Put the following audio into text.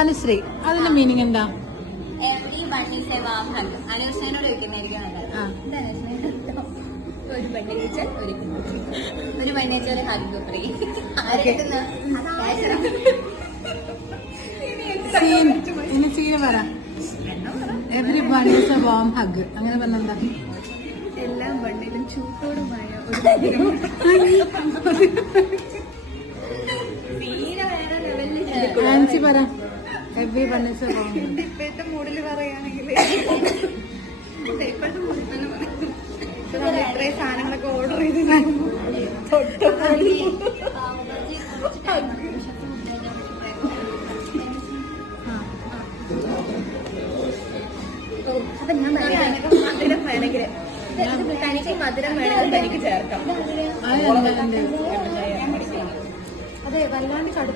അനുശ്രീ, അതിന്റെ മീനിങ് എന്താ? Everyone is a warm hug. അനുശ്രീനോട് ചോദിക്കുന്നതായിരിക്കും നല്ലത്. ഒരു പെണ്ണിച്ചാൽ ഒരു പെണ്ണിച്ചാൽ ഹഗ് ഫ്രീ. ഇനി സീന് പറ. Everyone is a warm hug. അങ്ങനെ പറഞ്ഞെന്താ? എല്ലാ പെണ്ണിലും ചൂട്ടോടുമായ ഒരു ആൻസി പറ. Everyone is a warm. ഇപ്പോഴത്തെ മൂഡിൽ പറയുകയാണെങ്കിൽ ഇപ്പോഴത്തെ മൂഡിൽ തന്നെ പറയാം. ഇത്രയും സാധനങ്ങളൊക്കെ ഓർഡർ ചെയ്ത് അപ്പൊ ഞാൻ മധുരം വേണമെങ്കിൽ തനിക്ക് മധുരം വേണമെങ്കിൽ തനിക്ക് ചേർക്കാം. അതെ, വല്ലാണ്ട്